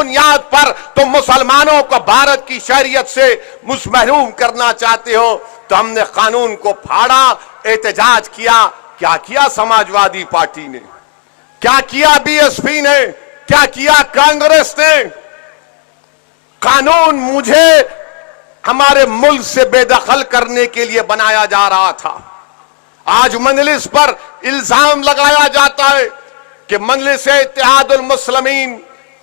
बुनियाद पर तुम मुसलमानों को भारत की शरीयत से महरूम करना चाहते हो, तो हमने कानून को फाड़ा, एहतजाज किया। क्या किया समाजवादी पार्टी ने, क्या किया बीएसपी ने, क्या किया कांग्रेस ने? कानून मुझे हमारे मुल्क से बेदखल करने के लिए बनाया जा रहा था। आज मजलिस पर इल्जाम लगाया जाता है कि मजलिस इत्तेहादुल मुस्लिमीन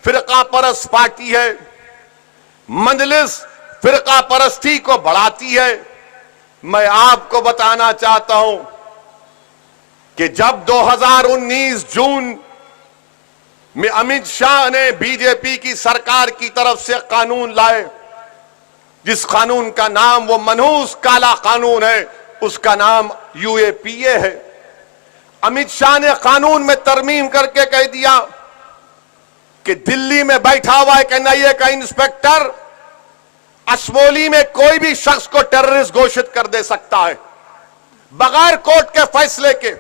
फिरका परस्त पार्टी है, मजलिस फिरका परस्ती को बढ़ाती है। मैं आपको बताना चाहता हूं कि जब 2019 जून में अमित शाह ने बीजेपी की सरकार की तरफ से कानून लाए, जिस कानून का नाम वो मनहूस काला कानून है, उसका नाम यूएपीए है। अमित शाह ने कानून में तरमीम करके कह दिया कि दिल्ली में बैठा हुआ एक एनआईए का इंस्पेक्टर असमोली में कोई भी शख्स को टेररिस्ट घोषित कर दे सकता है बगैर कोर्ट के फैसले के।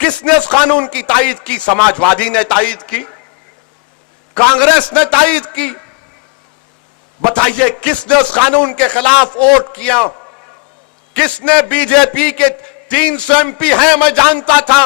किसने उस कानून की तायीद की? समाजवादी ने तायीद की, कांग्रेस ने तायीद की। बताइए किसने उस कानून के खिलाफ वोट किया? किसने? बीजेपी के 300 एमपी हैं, मैं जानता था।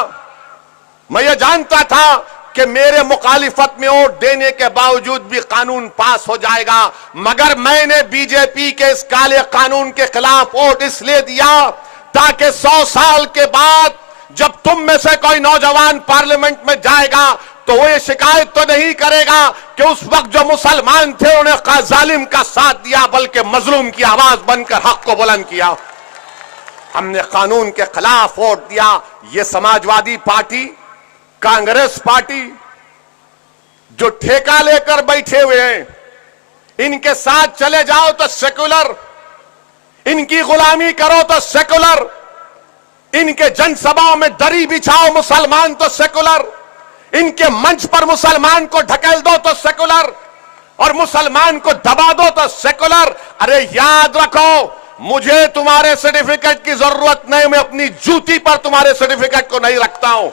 मैं ये जानता था कि मेरे मुखालिफत में वोट देने के बावजूद भी कानून पास हो जाएगा, मगर मैंने बीजेपी के इस काले कानून के खिलाफ वोट इसलिए दिया ताकि 100 साल के बाद जब तुम में से कोई नौजवान पार्लियामेंट में जाएगा तो वो ये शिकायत तो नहीं करेगा कि उस वक्त जो मुसलमान थे उन्हें जालिम का साथ दिया, बल्कि मजलूम की आवाज बनकर हक को बुलंद किया। हमने कानून के खिलाफ वोट दिया। ये समाजवादी पार्टी, कांग्रेस पार्टी जो ठेका लेकर बैठे हुए हैं, इनके साथ चले जाओ तो सेकुलर, इनकी गुलामी करो तो सेकुलर, इनके जनसभाओं में दरी बिछाओ मुसलमान तो सेकुलर, इनके मंच पर मुसलमान को ढकेल दो तो सेकुलर, और मुसलमान को दबा दो तो सेकुलर। अरे याद रखो, मुझे तुम्हारे सर्टिफिकेट की जरूरत नहीं, मैं अपनी जूती पर तुम्हारे सर्टिफिकेट को नहीं रखता हूं।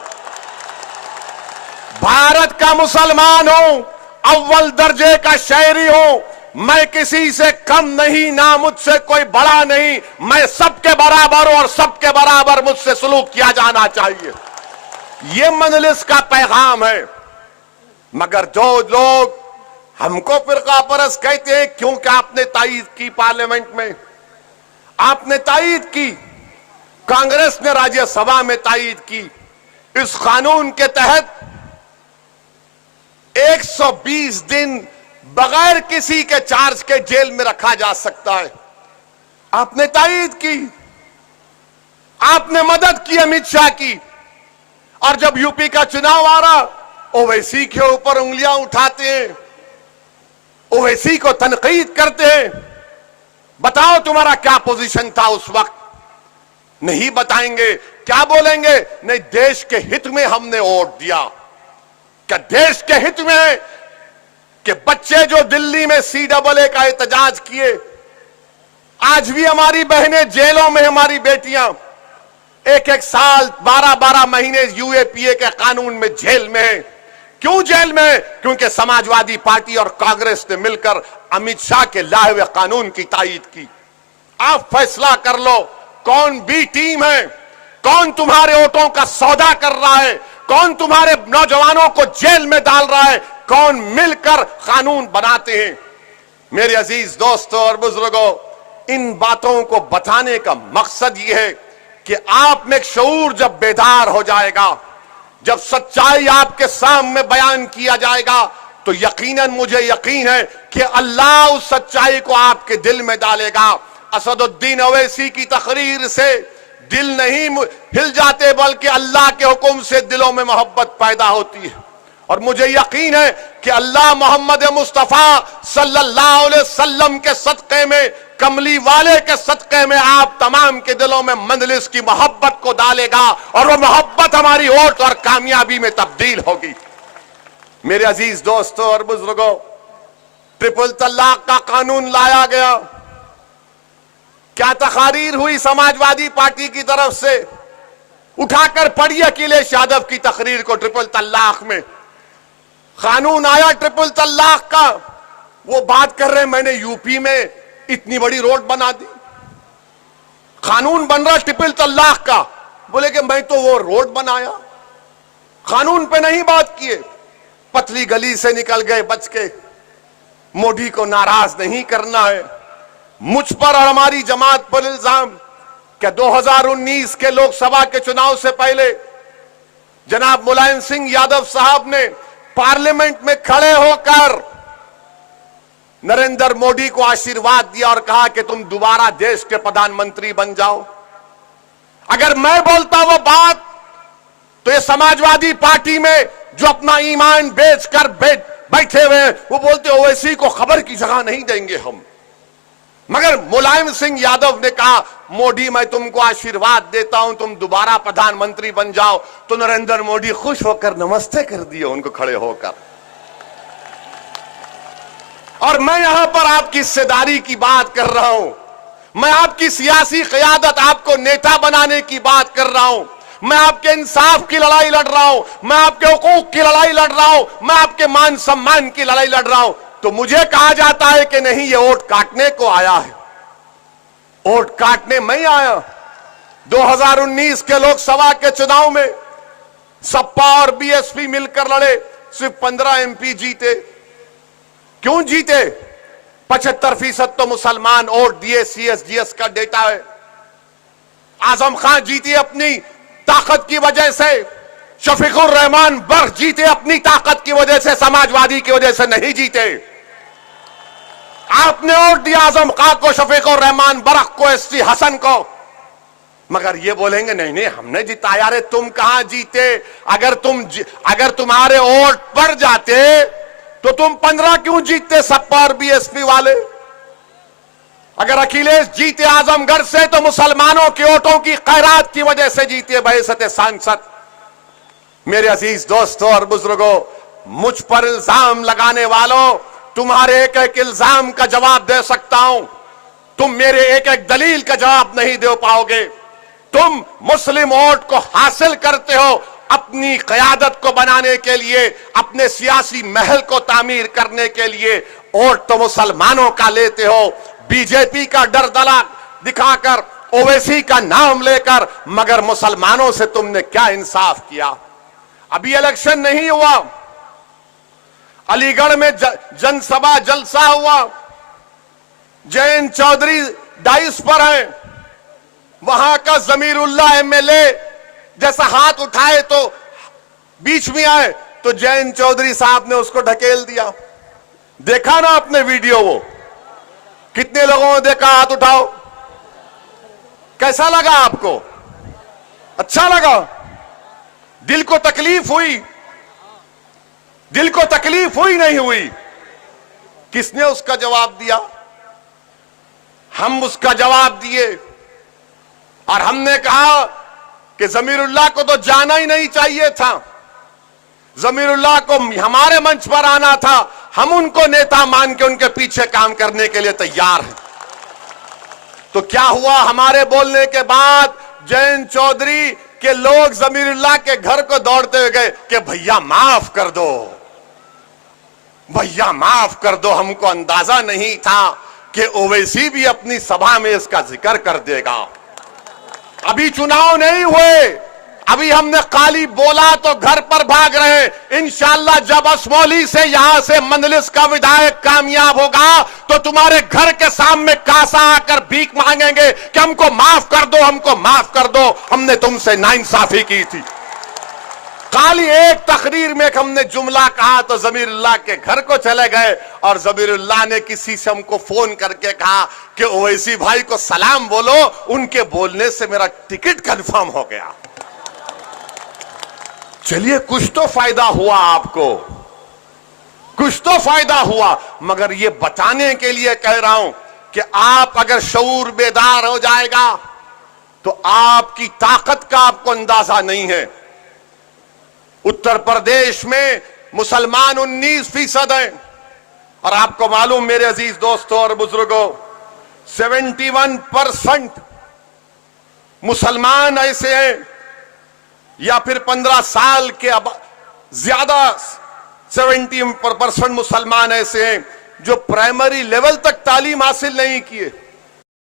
भारत का मुसलमान हूं, अव्वल दर्जे का शहरी हूं, मैं किसी से कम नहीं, ना मुझसे कोई बड़ा नहीं, मैं सबके बराबर हूं और सबके बराबर मुझसे सलूक किया जाना चाहिए। यह मजलिस का पैगाम है। मगर जो लोग हमको फिरका परस्त कहते हैं, क्योंकि आपने तायीद की पार्लियामेंट में, आपने तायीद की, कांग्रेस ने राज्यसभा में तायीद की। इस कानून के तहत 120 दिन बगैर किसी के चार्ज के जेल में रखा जा सकता है। आपने तायीद की, आपने मदद की अमित शाह की, और जब यूपी का चुनाव आ रहा, ओवैसी के ऊपर उंगलियां उठाते हैं, ओवैसी को तनकीद करते हैं। बताओ तुम्हारा क्या पोजीशन था उस वक्त? नहीं बताएंगे। क्या बोलेंगे? नहीं, देश के हित में हमने वोट दिया। क्या देश के हित में है कि बच्चे जो दिल्ली में CAA का एहतजाज किए, आज भी हमारी बहनें जेलों में, हमारी बेटियां 1-1 साल 12-12 महीने यूएपीए के कानून में जेल में है। क्यों जेल में है? क्योंकि समाजवादी पार्टी और कांग्रेस ने मिलकर अमित शाह के लाए हुए कानून की तायीद की। आप फैसला कर लो, कौन बी टीम है, कौन तुम्हारे वोटों का सौदा कर रहा है, कौन तुम्हारे नौजवानों को जेल में डाल रहा है, कौन मिलकर कानून बनाते हैं। मेरे अजीज दोस्तों और बुजुर्गों, इन बातों को बताने का मकसद यह है कि आप में शऊर जब बेदार हो जाएगा, जब सच्चाई आपके सामने बयान किया जाएगा, तो यकीनन मुझे यकीन है कि अल्लाह उस सच्चाई को आपके दिल में डालेगा। असदुद्दीन ओवैसी की तकरीर से दिल नहीं हिल जाते, बल्कि अल्लाह के हुक्म से दिलों में मोहब्बत पैदा होती है। और मुझे यकीन है कि अल्लाह मोहम्मद मुस्तफा सल्लल्लाहु अलैहि वसल्लम के सदक़े में, कमली वाले के सदक़े में आप तमाम के दिलों में मजलिस की मोहब्बत को डालेगा, और वो मोहब्बत हमारी वोट और कामयाबी में तब्दील होगी। मेरे अजीज दोस्तों और बुजुर्गों, ट्रिपल तलाक का कानून लाया गया। क्या तकारीर हुई समाजवादी पार्टी की तरफ से? उठाकर पढ़िए अखिलेश यादव की तकरीर को ट्रिपल तलाक में। कानून आया ट्रिपल तलाक का, वो बात कर रहे हैं मैंने यूपी में इतनी बड़ी रोड बना दी। कानून बन रहा ट्रिपल तलाक का, बोले कि मैं तो वो रोड बनाया, कानून पे नहीं बात किए, पतली गली से निकल गए बच के। मोदी को नाराज नहीं करना है। मुझ पर और हमारी जमात पर इल्जाम क्या 2019 के लोकसभा के चुनाव से पहले जनाब मुलायम सिंह यादव साहब ने पार्लियामेंट में खड़े होकर नरेंद्र मोदी को आशीर्वाद दिया और कहा कि तुम दोबारा देश के प्रधानमंत्री बन जाओ। अगर मैं बोलता वो बात तो ये समाजवादी पार्टी में जो अपना ईमान बेचकर बैठे हुए हैं वो बोलते ओवैसी को खबर की जगह नहीं देंगे हम। मगर मुलायम सिंह यादव ने कहा मोदी मैं तुमको आशीर्वाद देता हूं, तुम दोबारा प्रधानमंत्री बन जाओ, तो नरेंद्र मोदी खुश होकर नमस्ते कर दिए उनको खड़े होकर। और मैं यहां पर आपकी हिस्सेदारी की बात कर रहा हूं, मैं आपकी सियासी क़यादत, आपको नेता बनाने की बात कर रहा हूं, मैं आपके इंसाफ की लड़ाई लड़ रहा हूं, मैं आपके हुकूक की लड़ाई लड़ रहा हूं, मैं आपके मान सम्मान की लड़ाई लड़ रहा हूं। तो मुझे कहा जाता है कि नहीं ये वोट काटने को आया है। वोट काटने मैं आया। 2019 के लोकसभा के चुनाव में सपा और बीएसपी मिलकर लड़े, सिर्फ 15 एमपी जीते। क्यों जीते? 75% तो मुसलमान वोट दिए, सीएसजीएस का डेटा है। आजम खान जीती अपनी ताकत की वजह से, शफीकुर रहमान बर्क जीते अपनी ताकत की वजह से, समाजवादी की वजह से नहीं जीते। आपने वोट दिया आजम खान को, शफीकुर रहमान बर्क को, एसटी हसन को, मगर ये बोलेंगे नहीं नहीं हमने जिताया। रे तुम कहां जीते? अगर तुम्हारे वोट पड़ जाते तो तुम 15 क्यों जीतते सपा और बीएसपी वाले? अगर अखिलेश जीते आजमगढ़ से तो मुसलमानों के वोटों की खैरात की वजह से जीते बहसत सांसद। मेरे अजीज दोस्तों और बुजुर्गों, मुझ पर इल्जाम लगाने वालों, तुम्हारे एक एक इल्जाम का जवाब दे सकता हूं, तुम मेरे एक एक दलील का जवाब नहीं दे पाओगे। तुम मुस्लिम वोट को हासिल करते हो अपनी क़यादत को बनाने के लिए, अपने सियासी महल को तामीर करने के लिए। वोट तो मुसलमानों का लेते हो, बीजेपी का डर दला दिखाकर, ओवैसी का नाम लेकर, मगर मुसलमानों से तुमने क्या इंसाफ किया? अभी इलेक्शन नहीं हुआ, अलीगढ़ में जनसभा जलसा हुआ, जयंत चौधरी डाइस पर है, वहां का जमीरुल्लाह एमएलए जैसा हाथ उठाए तो बीच में आए तो जयंत चौधरी साहब ने उसको ढकेल दिया। देखा ना आपने वीडियो? वो कितने लोगों ने देखा? हाथ उठाओ। कैसा लगा आपको? अच्छा लगा? दिल को तकलीफ हुई? दिल को तकलीफ हुई नहीं हुई? किसने उसका जवाब दिया? हम उसका जवाब दिए और हमने कहा कि जमीरुल्लाह को तो जाना ही नहीं चाहिए था, जमीरुल्लाह को हमारे मंच पर आना था, हम उनको नेता मान के उनके पीछे काम करने के लिए तैयार हैं। तो क्या हुआ? हमारे बोलने के बाद जयंत चौधरी के लोग जमीरुल्लाह के घर को दौड़ते हुए गए कि भैया माफ कर दो, भैया माफ कर दो, हमको अंदाजा नहीं था कि ओवैसी भी अपनी सभा में इसका जिक्र कर देगा। अभी चुनाव नहीं हुए, अभी हमने खाली बोला तो घर पर भाग रहे। इंशाअल्लाह जब असमौली से यहां से मंदलिस का विधायक कामयाब होगा तो तुम्हारे घर के सामने कासा आकर भीख मांगेंगे कि हमको माफ कर दो, हमको माफ कर दो, हमने तुमसे नाइंसाफी की थी। खाली एक तकरीर में हमने जुमला कहा तो जमीरुल्लाह के घर को चले गए और जमीरुल्लाह ने किसी से हमको फोन करके कहा कि ओवैसी भाई को सलाम बोलो, उनके बोलने से मेरा टिकट कंफर्म हो गया। चलिए कुछ तो फायदा हुआ आपको, कुछ तो फायदा हुआ, मगर ये बताने के लिए कह रहा हूं कि आप अगर शऊर बेदार हो जाएगा तो आपकी ताकत का आपको अंदाजा नहीं है। उत्तर प्रदेश में मुसलमान 19% हैं और आपको मालूम मेरे अजीज दोस्तों और बुजुर्गों 71% मुसलमान ऐसे हैं या फिर 15 साल के अब ज्यादा 70% मुसलमान ऐसे हैं जो प्राइमरी लेवल तक तालीम हासिल नहीं किए।